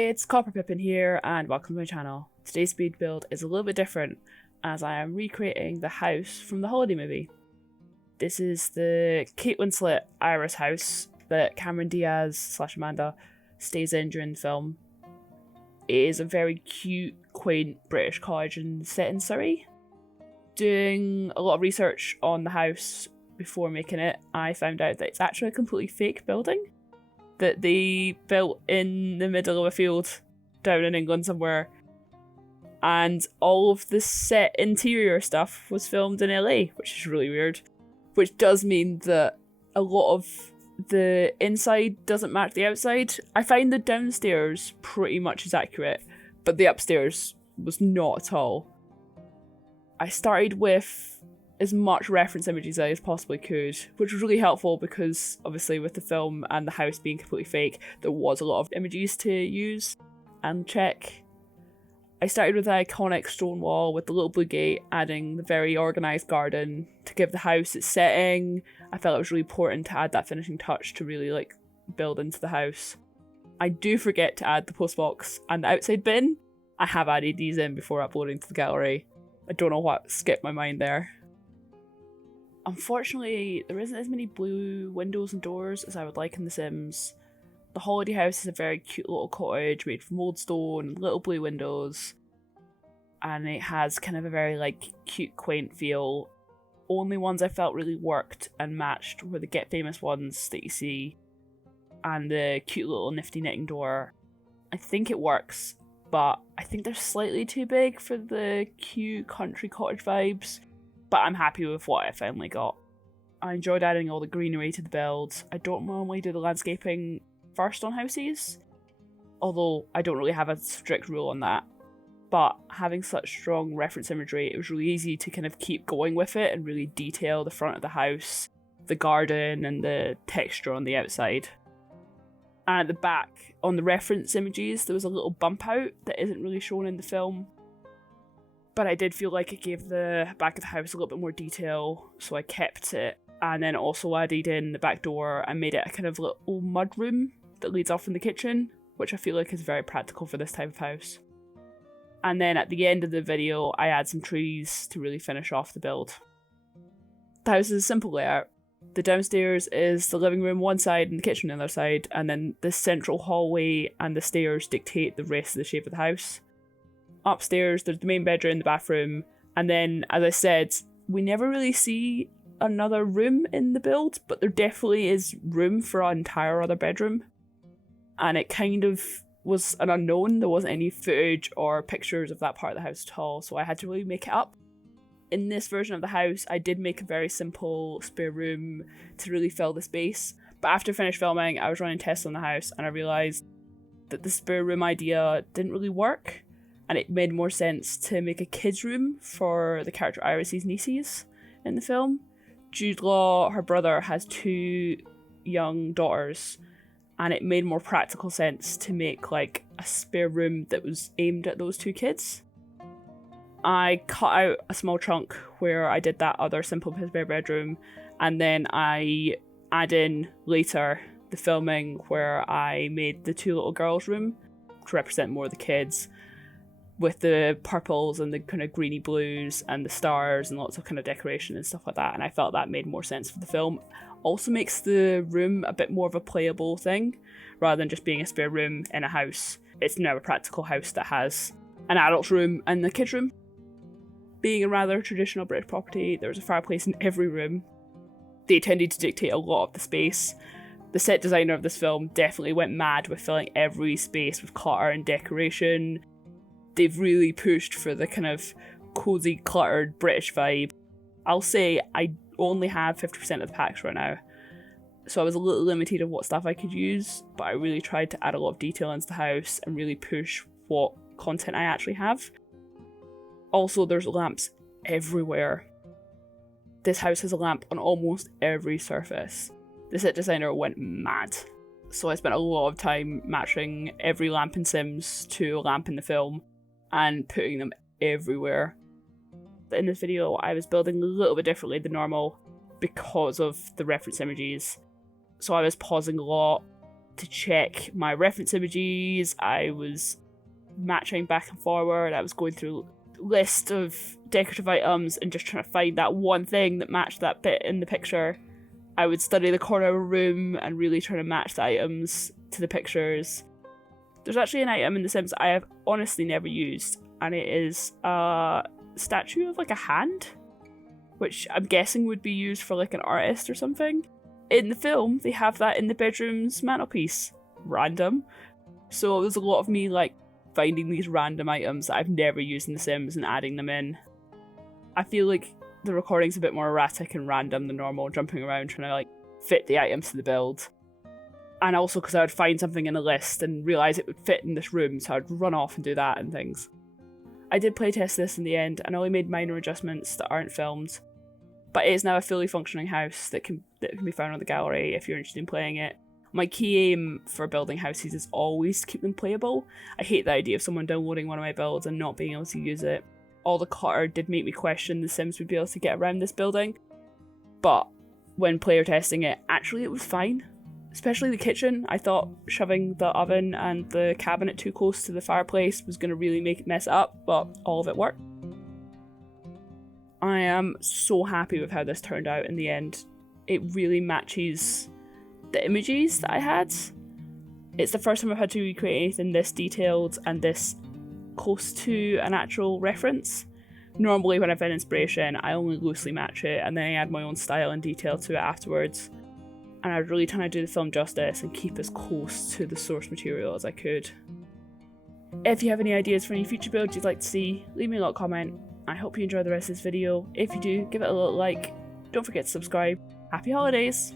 It's Copperpippin here and welcome to my channel. Today's speed build is a little bit different as I am recreating the house from the holiday movie. This is the Kate Winslet Iris house that Cameron Diaz / Amanda stays in during the film. It is a very cute, quaint British cottage and set in Surrey. Doing a lot of research on the house before making it, I found out that it's actually a completely fake building that they built in the middle of a field down in England somewhere. And all of the set interior stuff was filmed in LA, which is really weird. Which does mean that a lot of the inside doesn't match the outside. I find the downstairs pretty much as accurate, but the upstairs was not at all. I started with as much reference images as I possibly could, which was really helpful because obviously with the film and the house being completely fake, there was a lot of images to use and check. I started with the iconic stone wall with the little blue gate, adding the very organised garden to give the house its setting. I felt it was really important to add that finishing touch to really build into the house. I do forget to add the postbox and the outside bin. I have added these in before uploading to the gallery. I don't know what skipped my mind there. Unfortunately, there isn't as many blue windows and doors as I would like in The Sims. The holiday house is a very cute little cottage made from old stone, little blue windows, and it has kind of a very cute, quaint feel. Only ones I felt really worked and matched were the Get Famous ones that you see, and the cute little nifty knitting door. I think it works, but I think they're slightly too big for the cute country cottage vibes. But I'm happy with what I finally got. I enjoyed adding all the greenery to the build. I don't normally do the landscaping first on houses, although I don't really have a strict rule on that. But having such strong reference imagery, it was really easy to kind of keep going with it and really detail the front of the house, the garden, and the texture on the outside. And at the back, on the reference images, there was a little bump out that isn't really shown in the film. But I did feel like it gave the back of the house a little bit more detail, so I kept it. And then also added in the back door and made it a kind of little mud room that leads off from the kitchen, which I feel like is very practical for this type of house. And then at the end of the video, I add some trees to really finish off the build. The house is a simple layout. The downstairs is the living room one side and the kitchen on the other side, and then the central hallway and the stairs dictate the rest of the shape of the house. Upstairs, there's the main bedroom, the bathroom, and then, as I said, we never really see another room in the build, but there definitely is room for an entire other bedroom. And it kind of was an unknown. There wasn't any footage or pictures of that part of the house at all, so I had to really make it up. In this version of the house, I did make a very simple spare room to really fill the space, but after I finished filming, I was running tests on the house and I realised that the spare room idea didn't really work. And it made more sense to make a kids' room for the character Iris's nieces in the film. Jude Law, her brother, has 2 young daughters, and it made more practical sense to make a spare room that was aimed at those 2 kids. I cut out a small chunk where I did that other simple spare bedroom, and then I add in later the filming where I made the 2 little girls' room to represent more of the kids, with the purples and the kind of greeny blues and the stars and lots of kind of decoration and stuff like that, and I felt that made more sense for the film. Also makes the room a bit more of a playable thing, rather than just being a spare room in a house. It's now a practical house that has an adult's room and the kids' room. Being a rather traditional British property, there was a fireplace in every room. They tended to dictate a lot of the space. The set designer of this film definitely went mad with filling every space with clutter and decoration. They've really pushed for the kind of cosy, cluttered British vibe. I'll say I only have 50% of the packs right now, so I was a little limited of what stuff I could use, but I really tried to add a lot of detail into the house and really push what content I actually have. Also, there's lamps everywhere. This house has a lamp on almost every surface. The set designer went mad. So I spent a lot of time matching every lamp in Sims to a lamp in the film and putting them everywhere. In this video, I was building a little bit differently than normal because of the reference images. So I was pausing a lot, to check my reference images, I was matching back and forward, I was going through a list of decorative items and just trying to find that one thing that matched that bit in the picture. I would study the corner of a room and really try to match the items to the pictures. There's actually an item in The Sims I have honestly never used, and it is a statue of like a hand, which I'm guessing would be used for like an artist or something. In the film, they have that in the bedroom's mantelpiece. Random. So there's a lot of me like finding these random items that I've never used in The Sims and adding them in. I feel like the recording's a bit more erratic and random than normal, jumping around trying to like fit the items to the build. And also because I would find something in a list and realise it would fit in this room, so I'd run off and do that and things. I did playtest this in the end and only made minor adjustments that aren't filmed, but it is now a fully functioning house that can be found on the gallery if you're interested in playing it. My key aim for building houses is always to keep them playable. I hate the idea of someone downloading one of my builds and not being able to use it. All the clutter did make me question the Sims would be able to get around this building, but when player testing it, actually it was fine. Especially the kitchen. I thought shoving the oven and the cabinet too close to the fireplace was going to really make it mess it up, but all of it worked. I am so happy with how this turned out in the end. It really matches the images that I had. It's the first time I've had to recreate anything this detailed and this close to an actual reference. Normally when I've had inspiration, I only loosely match it and then I add my own style and detail to it afterwards. And I was really trying to do the film justice and keep as close to the source material as I could. If you have any ideas for any future builds you'd like to see, leave me a little comment. I hope you enjoy the rest of this video. If you do, give it a little like. Don't forget to subscribe. Happy holidays!